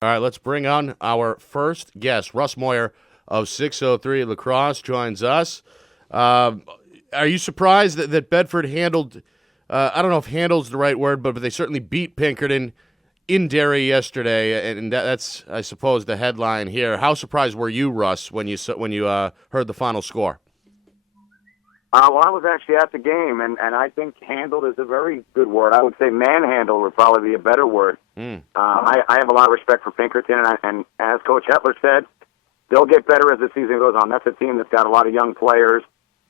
All right, let's bring on our first guest. Russ Moyer of 603 Lacrosse joins us. Are you surprised that Bedford handled, I don't know if handle's the right word, but they certainly beat Pinkerton in Derry yesterday, and that's, I suppose, the headline here. How surprised were you, Russ, when you heard the final score? Well, I was actually at the game, and I think handled is a very good word. I would say manhandle would probably be a better word. I have a lot of respect for Pinkerton, and as Coach Hetler said, they'll get better as the season goes on. That's a team that's got a lot of young players,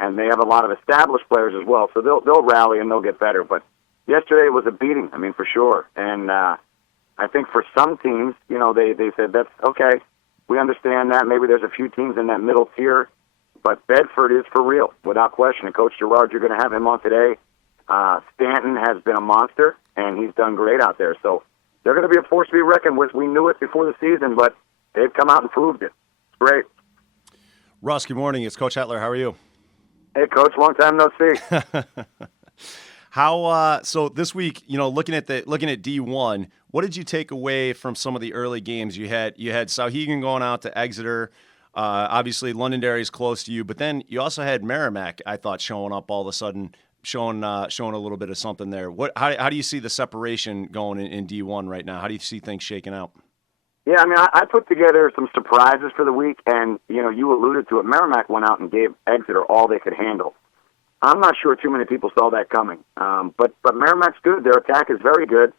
and they have a lot of established players as well. So they'll rally and they'll get better. But yesterday was a beating, for sure. And I think for some teams, they said, that's okay. We understand that. Maybe there's a few teams in that middle tier. But Bedford is for real, without question. And Coach Gerard, you're going to have him on today. Stanton has been a monster, and he's done great out there. So they're going to be a force to be reckoned with. We knew it before the season, but they've come out and proved it. It's great. Russ, good morning. It's Coach Hetler. How are you? Hey, Coach. Long time no see. So this week, looking at D1, what did you take away from some of the early games? You had Sauhegan going out to Exeter. Obviously, Londonderry is close to you, but then you also had Merrimack, I thought, showing up all of a sudden, showing a little bit of something there. How do you see the separation going in D1 right now? How do you see things shaking out? Yeah, I put together some surprises for the week, and, you alluded to it. Merrimack went out and gave Exeter all they could handle. I'm not sure too many people saw that coming, but Merrimack's good. Their attack is very good.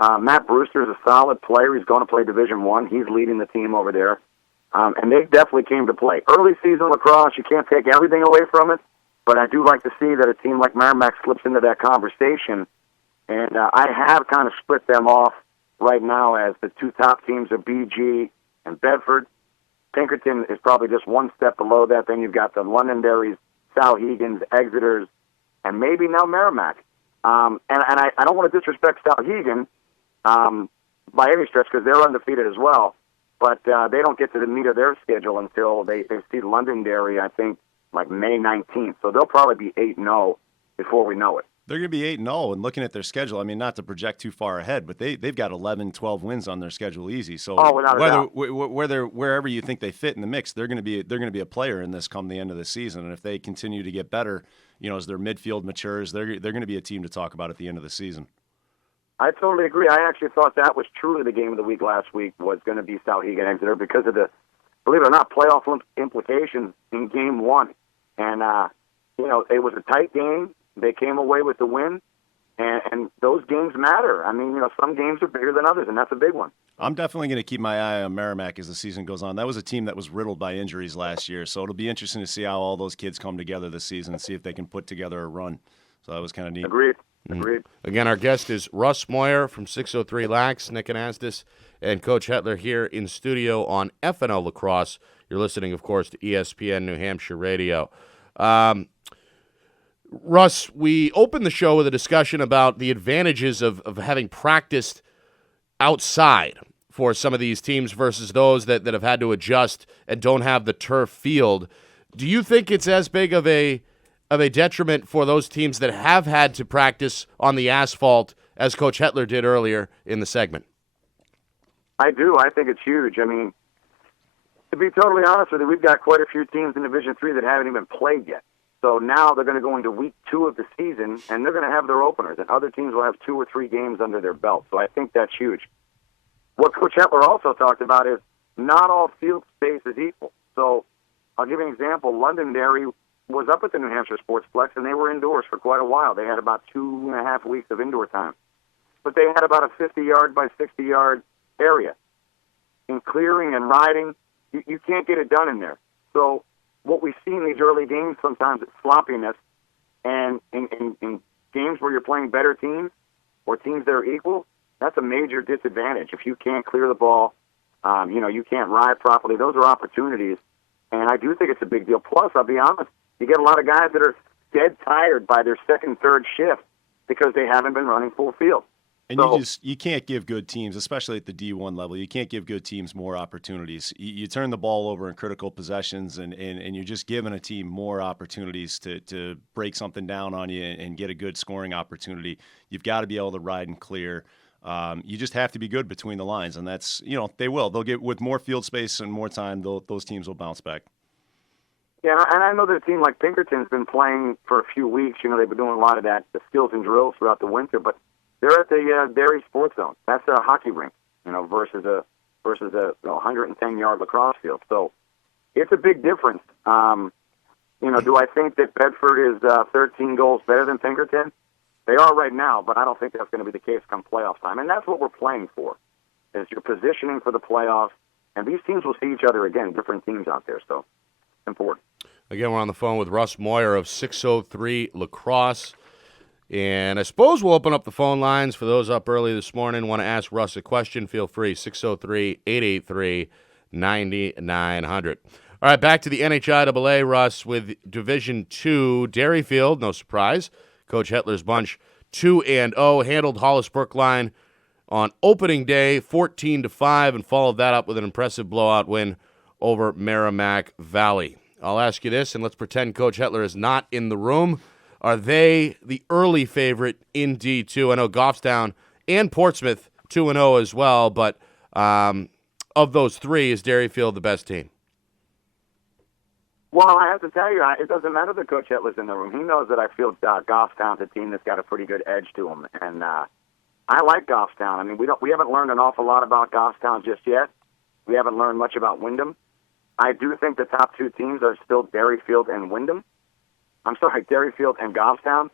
Matt Brewster is a solid player. He's going to play Division I. He's leading the team over there. And they definitely came to play. Early season lacrosse, you can't take everything away from it, but I do like to see that a team like Merrimack slips into that conversation. And I have kind of split them off right now as the two top teams are BG and Bedford. Pinkerton is probably just one step below that. Then you've got the Londonderrys, Sauhegans, Exeters, and maybe now Merrimack. And I don't want to disrespect Sauhegan by any stretch because they're undefeated as well. But they don't get to the meat of their schedule until they see Londonderry, I think, like May 19th. So they'll probably be 8-0 before we know it. They're going to be 8-0, and looking at their schedule, not to project too far ahead, but they've got 11, 12 wins on their schedule easy. So wherever you think they fit in the mix, they're going to be a player in this come the end of the season. And if they continue to get better, as their midfield matures, they're going to be a team to talk about at the end of the season. I totally agree. I actually thought that was truly the game of the week last week was going to be Sauhegan Exeter because of the, believe it or not, playoff implications in Game 1. And, it was a tight game. They came away with the win, and those games matter. Some games are bigger than others, and that's a big one. I'm definitely going to keep my eye on Merrimack as the season goes on. That was a team that was riddled by injuries last year, so it'll be interesting to see how all those kids come together this season and see if they can put together a run. So that was kind of neat. Agreed. Again, our guest is Russ Moyer from 603 LAX, Nick Anastas, and Coach Hetler here in studio on FNL Lacrosse. You're listening, of course, to ESPN New Hampshire Radio. Russ, we opened the show with a discussion about the advantages of having practiced outside for some of these teams versus those that have had to adjust and don't have the turf field. Do you think it's as big of a detriment for those teams that have had to practice on the asphalt as Coach Hetler did earlier in the segment? I do. I think it's huge. To be totally honest with you, we've got quite a few teams in Division III that haven't even played yet. So now they're going to go into week 2 of the season, and they're going to have their openers, and other teams will have 2 or 3 games under their belt. So I think that's huge. What Coach Hetler also talked about is not all field space is equal. So I'll give you an example. Londonderry was up at the New Hampshire Sportsplex, and they were indoors for quite a while. They had about 2.5 weeks of indoor time. But they had about a 50-yard by 60-yard area. In clearing and riding, you can't get it done in there. So what we see in these early games sometimes is sloppiness, and in games where you're playing better teams or teams that are equal, that's a major disadvantage. If you can't clear the ball, you can't ride properly, those are opportunities, and I do think it's a big deal. Plus, I'll be honest, you get a lot of guys that are dead tired by their second, third shift because they haven't been running full field. And you can't give good teams, especially at the D1 level, you can't give good teams more opportunities. You turn the ball over in critical possessions, and you're just giving a team more opportunities to break something down on you and get a good scoring opportunity. You've got to be able to ride and clear. You just have to be good between the lines, and that's, they will. They'll get, with more field space and more time, those teams will bounce back. Yeah, and I know that a team like Pinkerton's been playing for a few weeks. They've been doing a lot of that, the skills and drills throughout the winter, but they're at the Dairy Sports Zone. That's a hockey rink, versus a 110-yard lacrosse field. So it's a big difference. Do I think that Bedford is 13 goals better than Pinkerton? They are right now, but I don't think that's going to be the case come playoff time. And that's what we're playing for, is you're positioning for the playoffs. And these teams will see each other again, different teams out there. So it's important. Again, we're on the phone with Russ Moyer of 603 Lacrosse. And I suppose we'll open up the phone lines for those up early this morning. Want to ask Russ a question? Feel free, 603-883-9900. All right, back to the NHIAA, Russ, with Division II. Derryfield, no surprise. Coach Hetler's bunch, 2-0, handled Hollis Brookline on opening day, 14-5, and followed that up with an impressive blowout win over Merrimack Valley. I'll ask you this, and let's pretend Coach Hetler is not in the room. Are they the early favorite in D2? I know Goffstown and Portsmouth 2-0 as well, but of those three, is Derryfield the best team? Well, I have to tell you, it doesn't matter that Coach Hetler's in the room. He knows that I feel Goffstown's a team that's got a pretty good edge to them, and I like Goffstown. I mean, we haven't learned an awful lot about Goffstown just yet. We haven't learned much about Wyndham. I do think the top two teams are still Derryfield and Wyndham. Derryfield and Goffstown.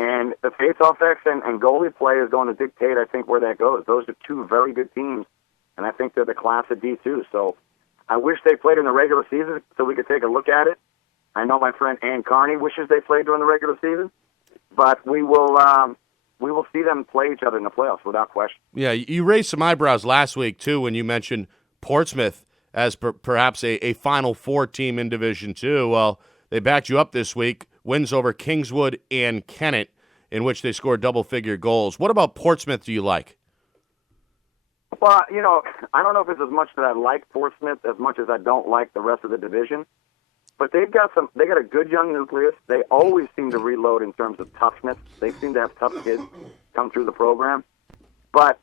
And the face-off and goalie play is going to dictate, I think, where that goes. Those are two very good teams, and I think they're the class of D2. So I wish they played in the regular season so we could take a look at it. I know my friend Ann Carney wishes they played during the regular season, but we will see them play each other in the playoffs without question. Yeah, you raised some eyebrows last week, too, when you mentioned Portsmouth as perhaps a Final Four team in Division II. Well, they backed you up this week. Wins over Kingswood and Kennett, in which they scored double-figure goals. What about Portsmouth do you like? Well, I don't know if it's as much that I like Portsmouth as much as I don't like the rest of the division. But they got a good young nucleus. They always seem to reload in terms of toughness. They seem to have tough kids come through the program. But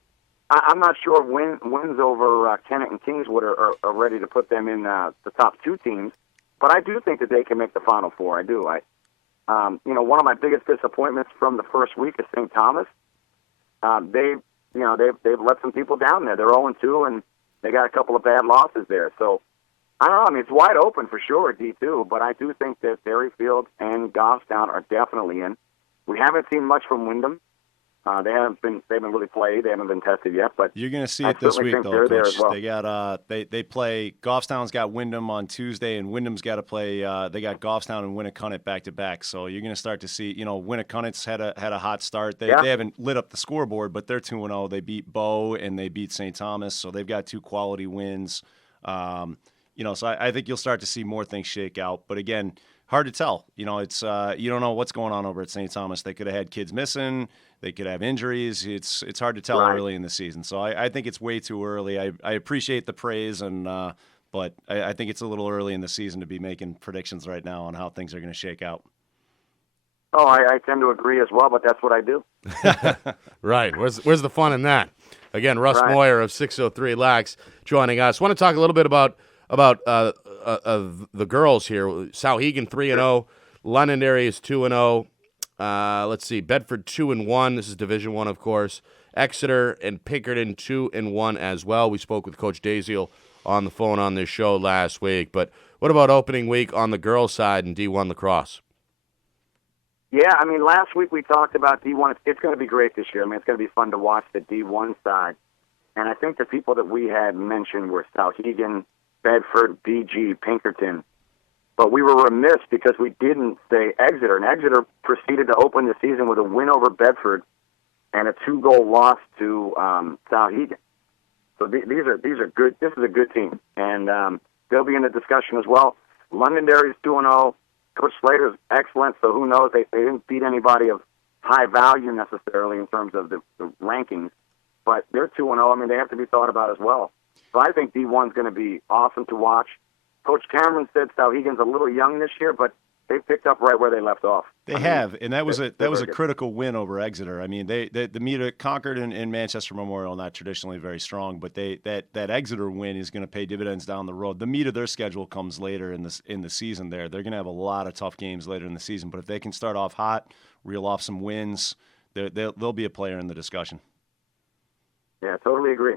I'm not sure wins over Kennett and Kingswood are ready to put them in the top two teams. But I do think that they can make the Final Four. I do. One of my biggest disappointments from the first week is St. Thomas. They've let some people down there. They're 0-2, and they got a couple of bad losses there. So I don't know. I mean, it's wide open for sure at D2, but I do think that Derryfield and Goffstown are definitely in. We haven't seen much from Wyndham. They haven't really played. They haven't been tested yet. But you're going to see it this week, though, Coach. Well. They got they play. Goffstown's got Wyndham on Tuesday, and Wyndham's got to play. They got Goffstown and Winnicunnet back to back. So you're going to start to see. Winnicunnet's had a hot start. They haven't lit up the scoreboard, but they're 2-0. They beat Bow and they beat St. Thomas, so they've got two quality wins. So I think you'll start to see more things shake out. But again, hard to tell. It's you don't know what's going on over at St. Thomas. They could have had kids missing. They could have injuries. It's hard to tell early in the season. So I think it's way too early. I appreciate the praise, but I think it's a little early in the season to be making predictions right now on how things are going to shake out. Oh, I tend to agree as well, but that's what I do. Right. Where's the fun in that? Again, Russ Moyer of 603 LAX joining us. Want to talk a little bit about the girls here. Souhegan 3-0, Londonderry is 2-0. Let's see, Bedford 2-1. This is Division I, of course. Exeter and Pinkerton 2-1 as well. We spoke with Coach Daziel on the phone on this show last week. But what about opening week on the girls' side in D1 lacrosse? Yeah, I mean, last week we talked about D1. It's going to be great this year. I mean, it's going to be fun to watch the D1 side. And I think the people that we had mentioned were Souhegan, Bedford, BG, Pinkerton. But we were remiss because we didn't say Exeter. And Exeter proceeded to open the season with a win over Bedford and a 2-goal loss to Souhegan. So these are good. This is a good team. And they'll be in the discussion as well. Londonderry's 2-0. Coach Slater's excellent, so who knows? They didn't beat anybody of high value necessarily in terms of the rankings. But they're 2-0. I mean, they have to be thought about as well. So I think D1's going to be awesome to watch. Coach Cameron said Souhegan's a little young this year, but they've picked up right where they left off. They have, and that was a critical win over Exeter. I mean, the Mead conquered in Manchester Memorial, not traditionally very strong, but that Exeter win is going to pay dividends down the road. The meat of their schedule comes later in the season. They're going to have a lot of tough games later in the season, but if they can start off hot, reel off some wins, they'll be a player in the discussion. Yeah, totally agree.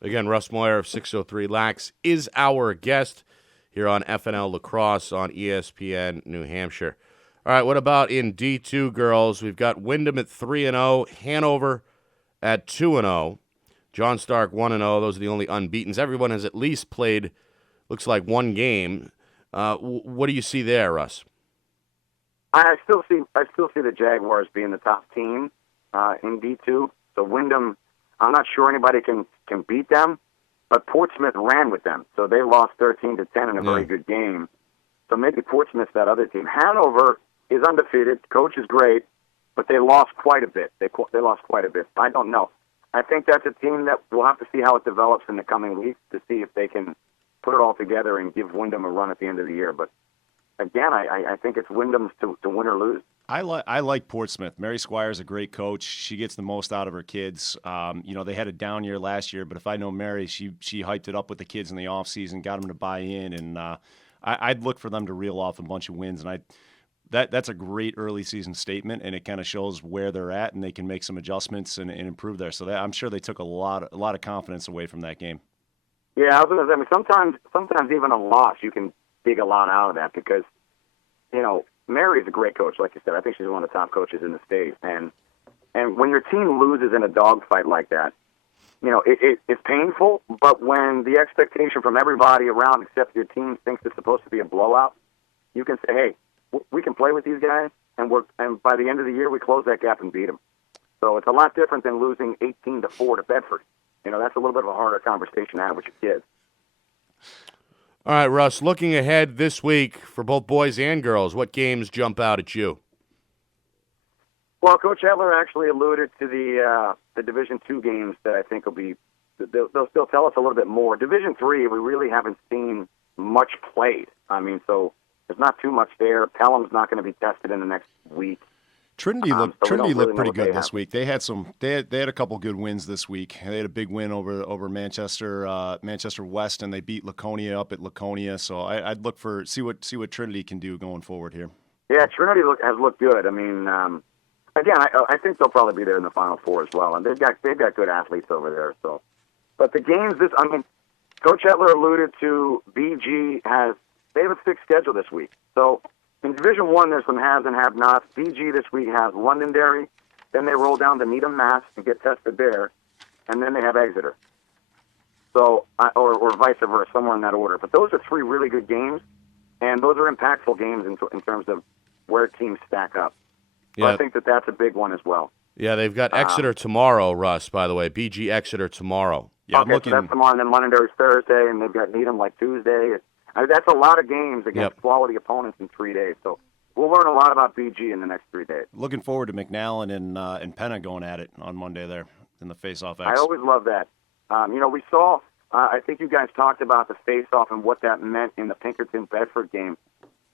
Again, Russ Moyer of 603 LAX is our guest here on FNL Lacrosse on ESPN New Hampshire. All right, what about in D2 girls? We've got Wyndham at 3-0, Hanover at 2-0, John Stark 1-0. Those are the only unbeatens. Everyone has at least played, looks like, one game. What do you see there, Russ? I still see the Jaguars being the top team in D2. So Wyndham, I'm not sure anybody can beat them. But Portsmouth ran with them, so they lost 13-10 in a very good game. So maybe Portsmouth's that other team. Hanover is undefeated. Coach is great, but they lost quite a bit. They lost quite a bit. I don't know. I think that's a team that we'll have to see how it develops in the coming weeks to see if they can put it all together and give Wyndham a run at the end of the year. But again, I think it's Wyndham's to win or lose. I like Portsmouth. Mary Squire's a great coach. She gets the most out of her kids. They had a down year last year, but if I know Mary, she hyped it up with the kids in the offseason, got them to buy in, and I'd look for them to reel off a bunch of wins. And that's a great early season statement, and it kind of shows where they're at, and they can make some adjustments and improve there. So I'm sure they took a lot of confidence away from that game. Yeah, I was going to say, sometimes even a loss, you can dig a lot out of that because, Mary's a great coach, like you said. I think she's one of the top coaches in the state. And when your team loses in a dogfight like that, it's painful. But when the expectation from everybody around except your team thinks it's supposed to be a blowout, you can say, hey, we can play with these guys, and by the end of the year, we close that gap and beat them. So it's a lot different than losing 18-4 to Bedford. That's a little bit of a harder conversation to have with your kids. All right, Russ, looking ahead this week for both boys and girls, what games jump out at you? Well, Coach Edler actually alluded to the Division II games that I think will be – they'll still tell us a little bit more. Division III, we really haven't seen much played. So there's not too much there. Pelham's not going to be tested in the next week. Trinity looked pretty good this week. They had a couple good wins this week. They had a big win over Manchester West, and they beat Laconia up at Laconia. So I'd look for see what Trinity can do going forward here. Yeah, Trinity has looked good. Again, I think they'll probably be there in the Final Four as well, and they've got good athletes over there. So, but the games Coach Etler alluded to. BG they have a fixed schedule this week. So. In Division I, there's some haves and have-nots. BG this week has Londonderry. Then they roll down to Needham, Mass. and get tested there. And then they have Exeter. So, or vice versa, somewhere in that order. But those are three really good games, and those are impactful games in terms of where teams stack up. So I think that's a big one as well. Yeah, they've got Exeter tomorrow, Russ, by the way. BG Exeter tomorrow. Yeah, so that's tomorrow, and then Londonderry's Thursday, and they've got Needham Tuesday. That's a lot of games against quality opponents in 3 days. So we'll learn a lot about BG in the next 3 days. Looking forward to McNallen and Penna going at it on Monday there in the face-off X. I always love that. We saw, I think you guys talked about the face-off and what that meant in the Pinkerton-Bedford game.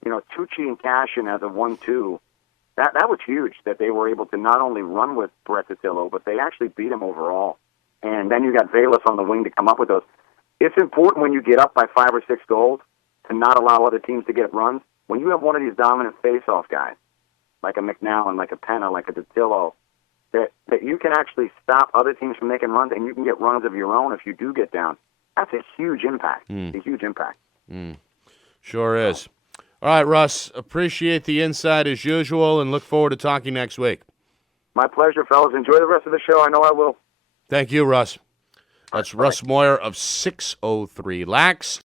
Tucci and Cashin as a 1-2. That was huge that they were able to not only run with Brett Totillo, but they actually beat him overall. And then you got Valus on the wing to come up with those. It's important when you get up by 5 or 6 goals to not allow other teams to get runs. When you have one of these dominant face-off guys, like a McNallen, like a Penna, like a Totillo, that you can actually stop other teams from making runs, and you can get runs of your own if you do get down. That's a huge impact. It's a huge impact. Sure is. All right, Russ, appreciate the insight as usual, and look forward to talking next week. My pleasure, fellas. Enjoy the rest of the show. I know I will. Thank you, Russ. That's Russ Moyer of 603 LAX.